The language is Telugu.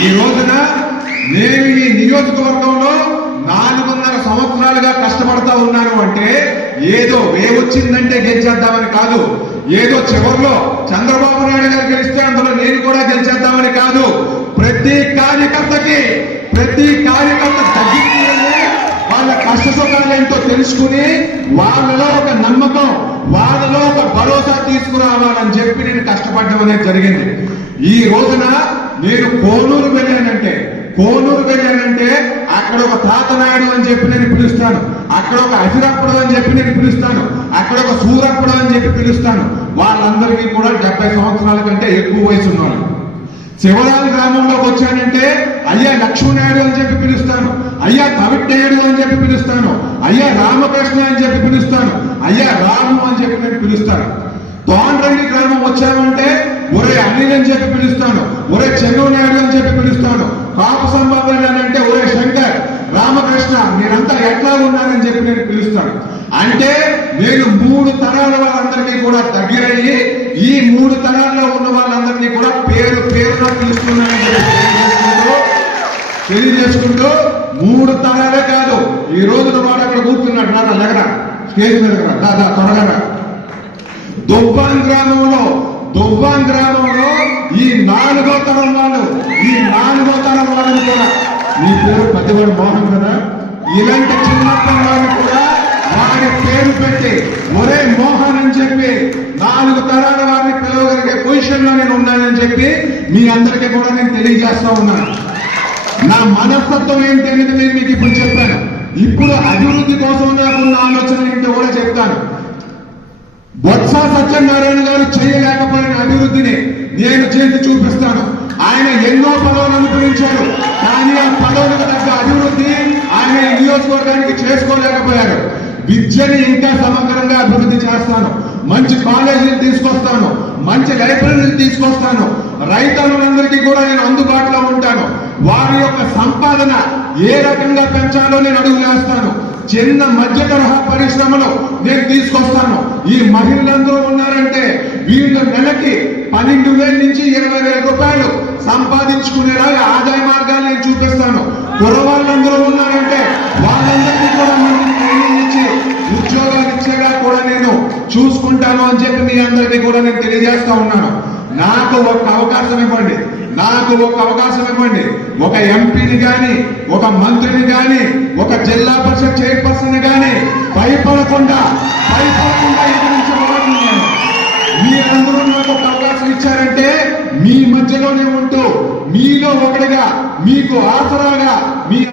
ఈ రోజున నేను ఈ నియోజకవర్గంలో 4.5 సంవత్సరాలుగా కష్టపడతా ఉన్నాను అంటే ఏదో వేవొచ్చిందంటే గెలిచేద్దామని కాదు, ఏదో చివరిలో చంద్రబాబు నాయుడు గారు గెలిస్తే అందులో నేను కూడా గెలిచేద్దామని కాదు. ప్రతి కార్యకర్త తగ్గించుకుని వాళ్ళ కష్ట సుఖాలు ఏంటో తెలుసుకుని వాళ్ళలో ఒక నమ్మకం, వాళ్ళలో ఒక భరోసా తీసుకురావాలని చెప్పి నేను కష్టపడడం అనేది జరిగింది. ఈ రోజున నేను కోనూరు వెళ్ళానంటే అక్కడ ఒక తాతనాయుడు అని చెప్పి నేను పిలుస్తాను, అక్కడ ఒక అసిరప్పడం అని చెప్పి నేను పిలుస్తాను, అక్కడ ఒక సూరప్పడం అని చెప్పి పిలుస్తాను. వాళ్ళందరికీ కూడా 70 సంవత్సరాల కంటే ఎక్కువ వయసు ఉన్నారు. శివరాల గ్రామంలోకి వచ్చానంటే అయ్యా లక్ష్మీనాయుడు అని చెప్పి పిలుస్తాను, అయ్యా తవిట్టేయుడు అని చెప్పి పిలుస్తాను, అయ్యా రామకృష్ణ అని చెప్పి పిలుస్తాను, అయ్యా రాము అని చెప్పి నేను పిలుస్తాను. తోండ్రంగి గ్రామం వచ్చామంటే ఒరే అనిల్ అని చెప్పి పిలుస్తాను, ఒరే చెన్నూనాయుడు అని చెప్పి పిలుస్తాను. కాపు సంబంధం అంటే ఒరే శంకర్, రామకృష్ణ మీరంతా ఎట్లా ఉన్నారని చెప్పి నేను పిలుస్తాను. అంటే నేను 3 తరాల వాళ్ళందరికీ కూడా దగ్గరయ్యి ఈ 3 తరాల్లో ఉన్న వాళ్ళందరినీ కూడా పేరుగా పిలుస్తున్నానని తెలియజేసుకుంటూ 3 తరాలే కాదు, ఈ రోజున వాడు అక్కడ కూర్చున్నాడు, నా దగ్గర స్టేజ్ మీద దాదా త్వరగా దుబ్బాన్ గ్రామంలో ఈ 4వ తరం వాళ్ళని కూడా, మీ పేరు పెద్దవాడు మోహన్ కదా, ఇలాంటి చిన్నప్పటి కూడా వాడి పేరు పెట్టి ఒరే మోహన్ అని చెప్పి 4 తరాల వారిని పిలవగలిగే పొజిషన్ లో నేను ఉన్నానని చెప్పి మీ అందరికీ కూడా నేను తెలియజేస్తా ఉన్నాను. నా మనస్తత్వం ఏంటి అనేది నేను మీకు ఇప్పుడు చెప్పాను. ఇప్పుడు అభివృద్ధి కోసం నాకున్న ఆలోచన ఏంటో కూడా చెప్తాను. బొత్స సత్యనారాయణ గారు చేయలేకపోయిన అభివృద్ధిని నేను చేసి చూపిస్తాను. ఆయన ఎన్నో పదవులు అనుభవించారు, కానీ ఆ పదవులకు తగ్గ అభివృద్ధి ఆయన ఈ నియోజకవర్గానికి చేసుకోలేకపోయారు. విద్యని ఇంకా సమగ్రంగా అభివృద్ధి చేస్తాను, మంచి కాలేజీలు తీసుకొస్తాను, మంచి లైబ్రరీలు తీసుకొస్తాను, రైతులందరికీ కూడా నేను అందుబాటులో ఉంటాను. వారి యొక్క సంపాదన ఏ రకంగా పెంచాలో నేను అడుగులు వేస్తాను. చిన్న మధ్య తరహా పరిశ్రమలు నేను తీసుకొస్తాను. ఈ మహిళలందరూ ఉన్నారంటే వీళ్ళ నెలకి 12,000 నుంచి 20,000 రూపాయలు సంపాదించుకునేలాగా ఆదాయ మార్గాలు నేను చూపిస్తాను. కురవాళ్ళందరూ ఉన్నారంటే వాళ్ళందరికీ కూడా ఇచ్చి ఉద్యోగాలు ఇచ్చేలా కూడా నేను చూసుకుంటాను అని చెప్పి మీ అందరికీ కూడా నేను తెలియజేస్తా ఉన్నాను. నాకు ఒక అవకాశం ఇవ్వండి, ఒక ఎంపీని కానీ, ఒక మంత్రిని కానీ, ఒక జిల్లా పరిషత్ చైర్పర్సన్ కానీ భయపడకుండా ఎదిరించబోతున్నాను నేను. మీరందరూ నాకు ఒక అవకాశం ఇచ్చారంటే మీ మధ్యలోనే ఉంటూ మీలో ఒకటిగా మీకు ఆసరాగా మీ